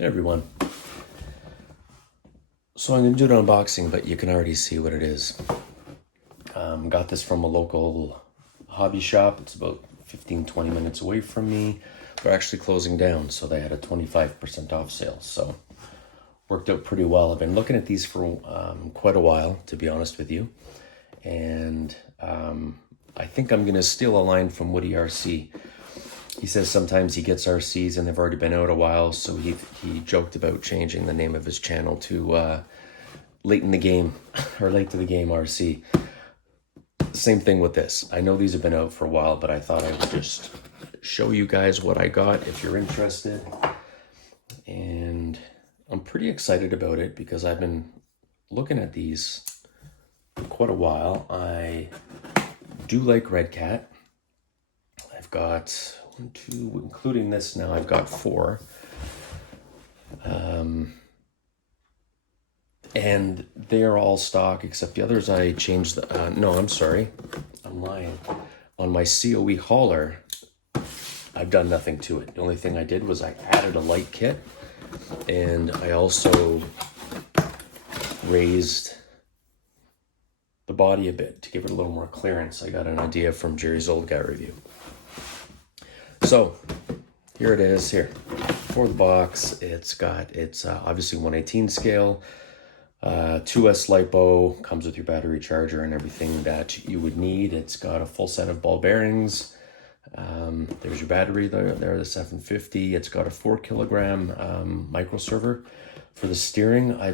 Hey everyone. So I'm going to do an unboxing, but you can already see what it is. Got this from a local hobby shop. It's about 15-20 minutes away from me. They're actually closing down, so they had a 25% off sale. So worked out pretty well. I've been looking at these for quite a while, to be honest with you. And I think I'm going to steal a line from Woody RC. He says sometimes he gets RCs and they've already been out a while, so he joked about changing the name of his channel to Late in the Game, or Late to the Game RC. Same thing with this. I know these have been out for a while, but I thought I would just show you guys what I got if you're interested. And I'm pretty excited about it because I've been looking at these for quite a while. I do like Redcat. I've got 1, 2, including this now, I've got 4. And they are all stock except the others I changed the, no, I'm sorry, I'm lying. On my COE hauler, I've done nothing to it. The only thing I did was I added a light kit, and I also raised the body a bit to give it a little more clearance. I got an idea from Jerry's Old Guy review. So here it is here for the box. It's obviously 1/18 scale, 2S lipo, comes with your battery charger and everything that you would need. It's got a full set of ball bearings. There's your battery there, the 750. It's got a 4 kilogram micro server. For the steering, I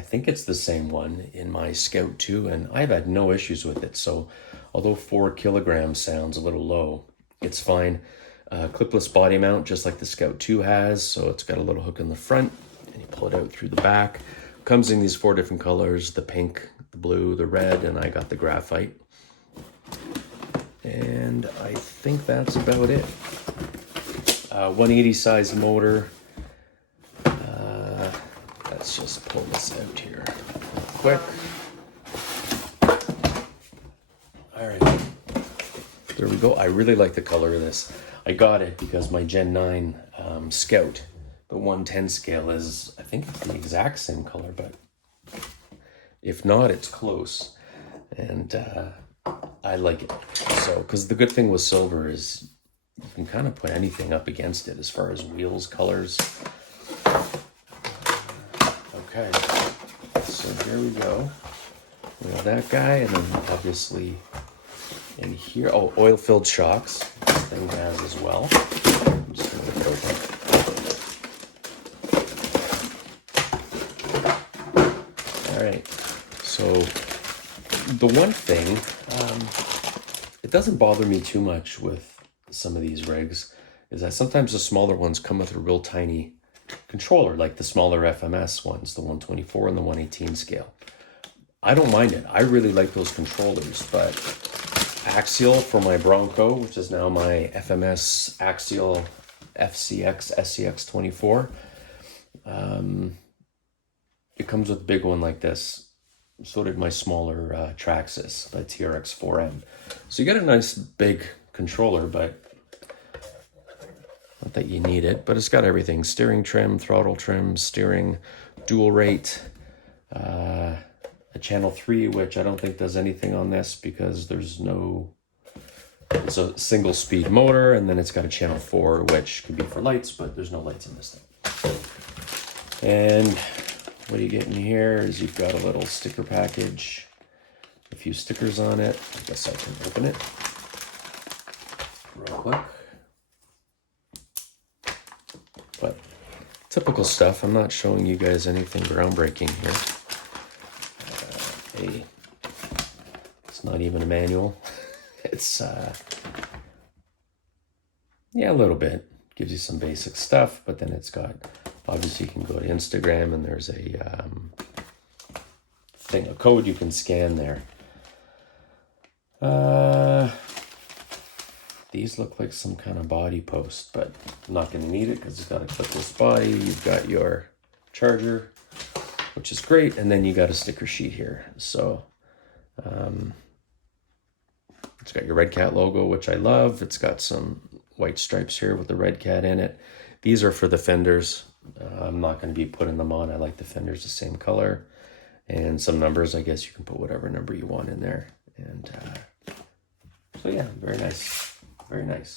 think it's the same one in my Scout 2, and I've had no issues with it. So although 4 kilograms sounds a little low, it's fine. Clipless body mount, just like the Scout 2 has. So it's got a little hook in the front, and you pull it out through the back. Comes in these 4 different colors: the pink, the blue, the red, and I got the graphite. And I think that's about it. 180 size motor. Let's just pull this out here quick. All right, there we go. I really like the color of this. I got it because my Gen 9 Scout, the 110 scale, is, I think it's the exact same color, but if not, it's close. And I like it. So, because the good thing with silver is you can kind of put anything up against it as far as wheels, colors. Okay, so here we go. We have that guy, and then obviously in here, oh, oil-filled shocks. This thing has as well. I'm just gonna rip it open. All right, so the one thing, it doesn't bother me too much with some of these rigs, is that sometimes the smaller ones come with a real tiny controller, like the smaller FMS ones, the 124 and the 118 scale. I don't mind it. I really like those controllers, but Axial for my Bronco, which is now my FMS Axial FCX SCX 24, it comes with a big one like this. So did my smaller Traxxas by TRX 4M. So you get a nice big controller, but not that you need it, but it's got everything: steering trim, throttle trim, steering, dual rate, a channel 3, which I don't think does anything on this because it's a single speed motor, and then it's got a channel 4, which could be for lights, but there's no lights in this thing. And what you get in here is you've got a little sticker package, a few stickers on it. I guess I can open it real quick. But typical stuff. I'm not showing you guys anything groundbreaking here. Hey, it's not even a manual. It's, yeah, a little bit. Gives you some basic stuff, but then it's got, obviously you can go to Instagram, and there's a code you can scan there. These look like some kind of body post, but I'm not going to need it because it's got a clipless body. You've got your charger, which is great, and then you got a sticker sheet here. So it's got your Redcat logo, which I love. It's got some white stripes here with the Redcat in it. These are for the fenders. I'm not going to be putting them on. I like the fenders the same color. And some numbers, I guess you can put whatever number you want in there. And so yeah, very nice. Very nice.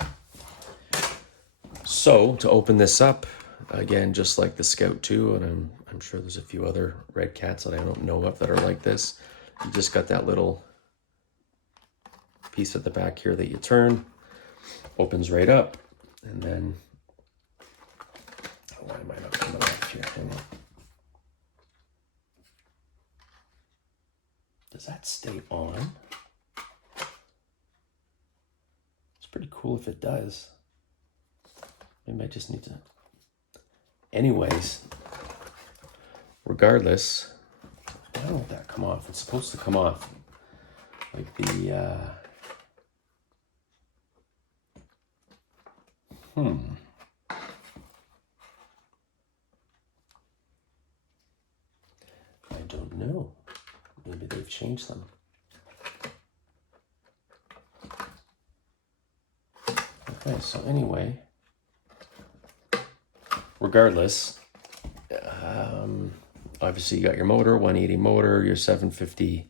So to open this up, again, just like the Scout 2, and I'm sure there's a few other Redcats that I don't know of that are like this. You just got that little piece at the back here that you turn, opens right up, and then, why am I not coming off here? Hang on. Does that stay on? It's pretty cool if it does. Maybe I just need to. Anyways, regardless, why won't that come off? It's supposed to come off. Like the, I don't know. Maybe they've changed them. Okay, so anyway, regardless, obviously you got your motor, 180 motor, your 750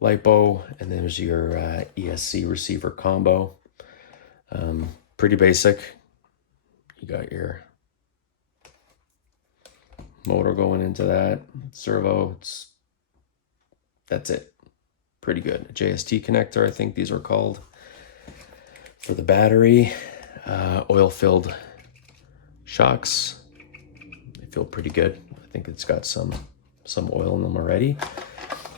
LiPo, and then there's your ESC receiver combo. Pretty basic. You got your motor going into that, servo, that's it. Pretty good. A JST connector, I think these are called, for the battery. Oil-filled shocks. They feel pretty good. I think it's got some oil in them already.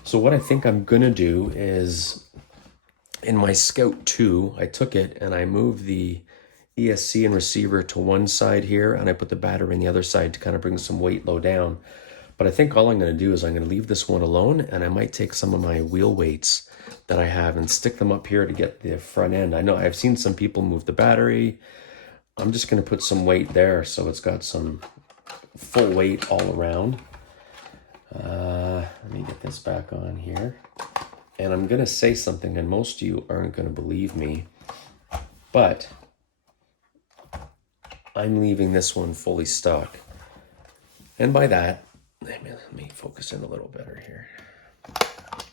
So what I think I'm gonna do is, in my Scout 2, I took it and I moved the ESC and receiver to one side here, and I put the battery in the other side to kind of bring some weight low down. But I think all I'm going to do is I'm going to leave this one alone, and I might take some of my wheel weights that I have and stick them up here to get the front end. I know I've seen some people move the battery. I'm just going to put some weight there so it's got some full weight all around. Let me get this back on here. And I'm going to say something, and most of you aren't going to believe me, but I'm leaving this one fully stock. And by that, let me focus in a little better here.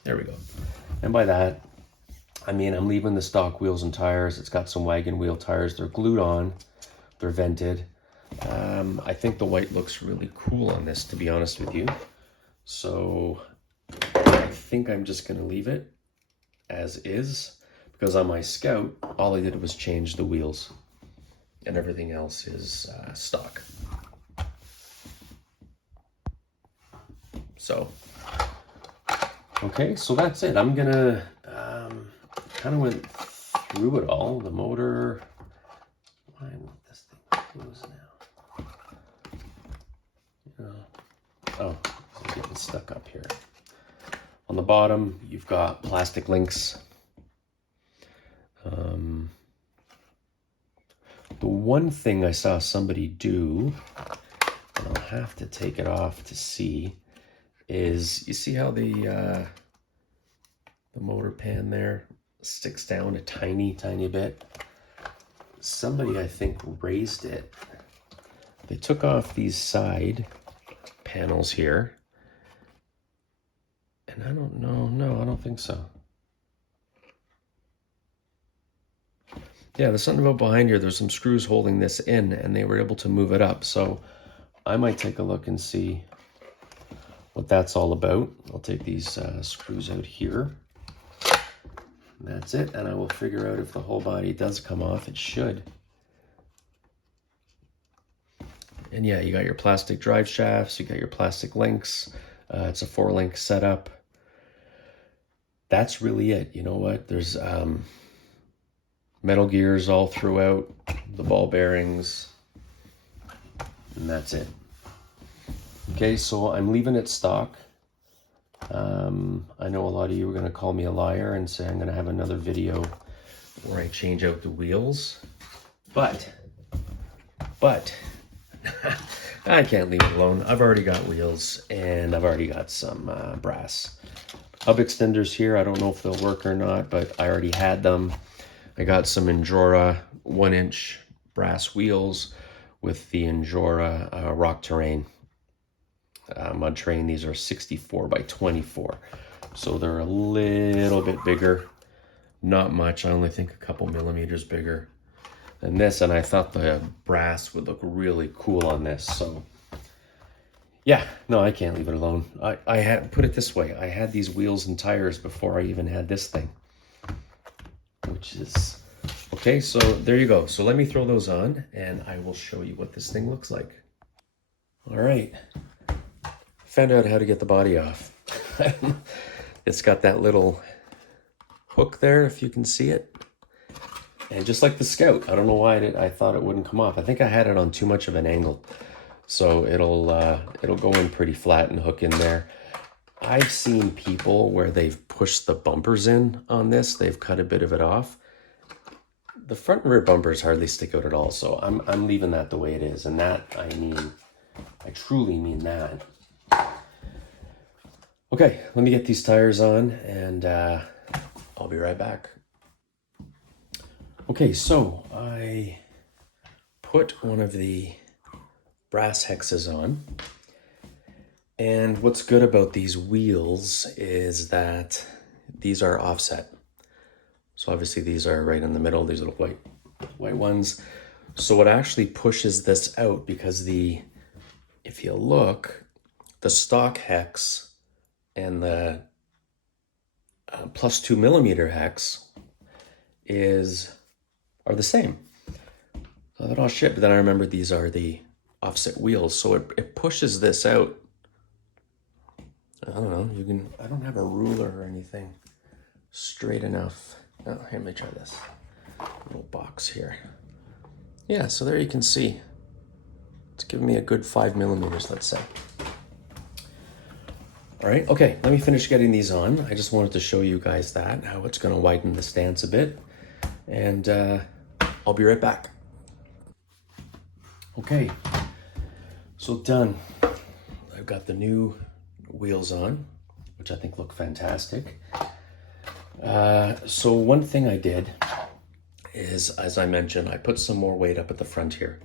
There we go. And by that, I mean, I'm leaving the stock wheels and tires. It's got some wagon wheel tires. They're glued on. They're vented. I think the white looks really cool on this, to be honest with you. So I think I'm just going to leave it as is, because on my Scout, all I did was change the wheels and everything else is stock. So, okay, so that's it. I'm gonna kind of went through it all. The motor, why won't this thing close now? Oh, I'm getting stuck up here. On the bottom, you've got plastic links. The one thing I saw somebody do, and I'll have to take it off to see, is you see how the motor pan there sticks down a tiny bit? Somebody, I think, raised it. They took off these side panels here, and I don't know, no, I don't think so. Yeah, there's something about behind here. There's some screws holding this in, and they were able to move it up. So I might take a look and see what that's all about. I'll take these screws out here. And that's it, and I will figure out if the whole body does come off. It should. And yeah, you got your plastic drive shafts, you got your plastic links. It's a 4-link setup. That's really it. You know what? There's metal gears all throughout, the ball bearings, and that's it. Okay, so I'm leaving it stock. I know a lot of you are going to call me a liar and say I'm going to have another video where I change out the wheels, but I can't leave it alone. I've already got wheels, and I've already got some brass hub extenders here. I don't know if they'll work or not, but I already had them. I got some Endura 1-inch brass wheels with the Injora rock terrain mud terrain. These are 64 by 24. So they're a little bit bigger. Not much, I only think a couple millimeters bigger than this. And I thought the brass would look really cool on this. So yeah, no, I can't leave it alone. I had, put it this way, I had these wheels and tires before I even had this thing. Which is, okay, so there you go. So let me throw those on and I will show you what this thing looks like. All right, found out how to get the body off. It's got that little hook there, if you can see it. And just like the Scout, I don't know why I thought it wouldn't come off. I think I had it on too much of an angle. So it'll go in pretty flat and hook in there. I've seen people where they've pushed the bumpers in on this. They've cut a bit of it off. The front and rear bumpers hardly stick out at all. So I'm leaving that the way it is. And that, I truly mean that. Okay, let me get these tires on and I'll be right back. Okay, so I put one of the brass hexes on. And what's good about these wheels is that these are offset. So obviously these are right in the middle, these little white ones. So it actually pushes this out because if you look, the stock hex and the +2 millimeter hex are the same. So I thought, oh shit, but then I remembered these are the offset wheels. So it pushes this out. I don't know, I don't have a ruler or anything straight enough. Oh, here, let me try this little box here. Yeah, so there you can see. It's giving me a good 5 millimeters, let's say. All right, okay, let me finish getting these on. I just wanted to show you guys that, how it's gonna widen the stance a bit. And I'll be right back. Okay, so done. I've got the new wheels on, which I think look fantastic. So one thing I did is, as I mentioned, I put some more weight up at the front here.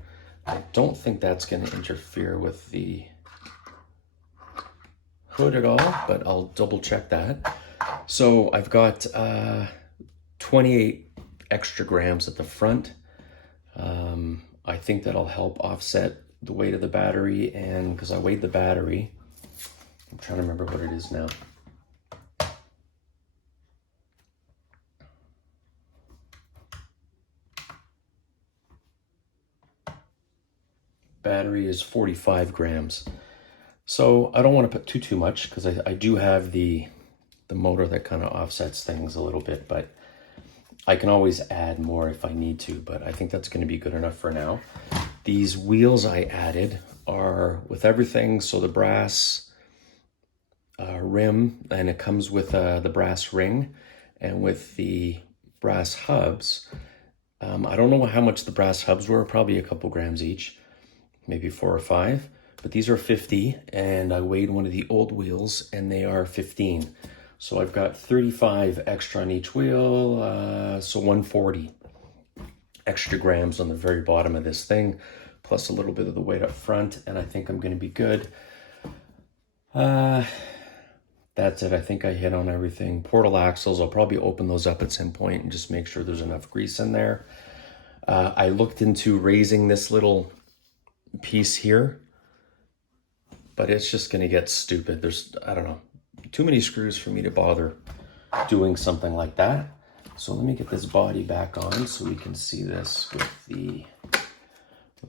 I don't think that's going to interfere with the hood at all, but I'll double check that. So I've got 28 extra grams at the front. I think that'll help offset the weight of the battery, and because I weighed the battery, I'm trying to remember what it is now. Battery is 45 grams. So I don't want to put too much because I do have the motor that kind of offsets things a little bit, but I can always add more if I need to, but I think that's going to be good enough for now. These wheels I added are with everything. So the brass rim, and it comes with the brass ring, and with the brass hubs. I don't know how much the brass hubs were, probably a couple grams each, maybe 4 or 5, but these are 50, and I weighed one of the old wheels and they are 15. So I've got 35 extra on each wheel, so 140 extra grams on the very bottom of this thing, plus a little bit of the weight up front, and I think I'm gonna be good. That's it, I think I hit on everything. Portal axles, I'll probably open those up at some point and just make sure there's enough grease in there. I looked into raising this little piece here, but it's just gonna get stupid. There's, I don't know, too many screws for me to bother doing something like that. So let me get this body back on so we can see this with the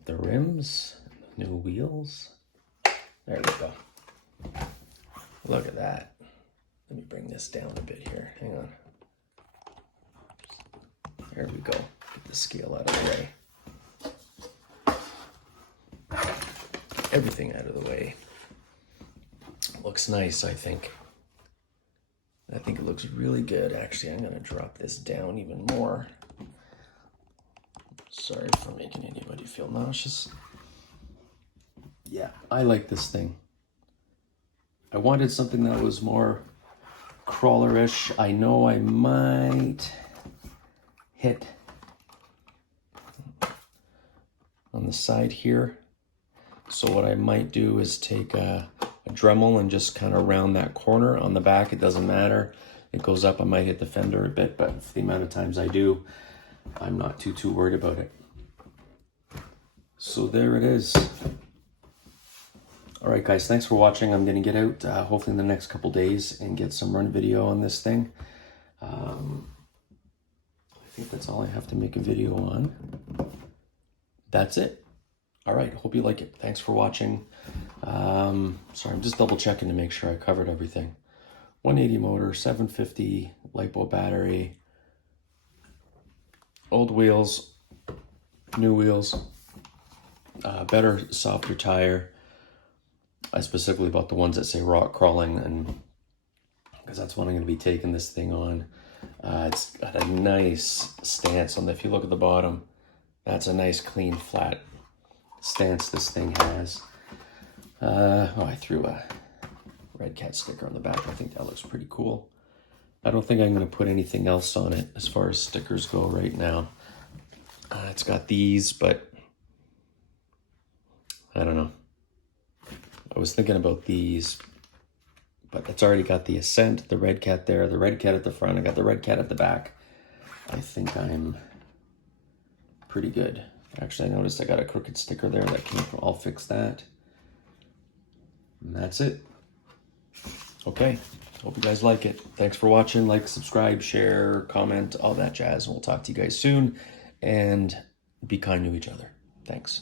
rims, the new wheels. There we go. Look at that. Let me bring this down a bit here. Hang on. There we go. Get the scale out of the way. Everything out of the way. Looks nice, I think. I think it looks really good. Actually, I'm gonna drop this down even more. Sorry for making anybody feel nauseous. Yeah, I like this thing. I wanted something that was more crawlerish. I know I might hit on the side here. So what I might do is take a Dremel and just kind of round that corner on the back. It doesn't matter. It goes up, I might hit the fender a bit, but for the amount of times I do, I'm not too worried about it. So there it is. All right, guys, thanks for watching. I'm gonna get out hopefully in the next couple days and get some run video on this thing. I think that's all I have to make a video on. That's it. All right, hope you like it. Thanks for watching. Sorry, I'm just double checking to make sure I covered everything. 180 motor, 750 LiPo battery, old wheels, new wheels, better, softer tire. I specifically bought the ones that say rock crawling, and because that's what I'm going to be taking this thing on. It's got a nice stance on the, if you look at the bottom, that's a nice clean flat stance this thing has. Oh, I threw a Redcat sticker on the back. I think that looks pretty cool. I don't think I'm going to put anything else on it as far as stickers go right now. It's got these, but I don't know. I was thinking about these, but it's already got the Ascent, the Redcat there, the Redcat at the front. I got the Redcat at the back. I think I'm pretty good. Actually, I noticed I got a crooked sticker there that came from, I'll fix that. And that's it. Okay, hope you guys like it. Thanks for watching. Like, subscribe, share, comment, all that jazz. And we'll talk to you guys soon. And be kind to each other. Thanks.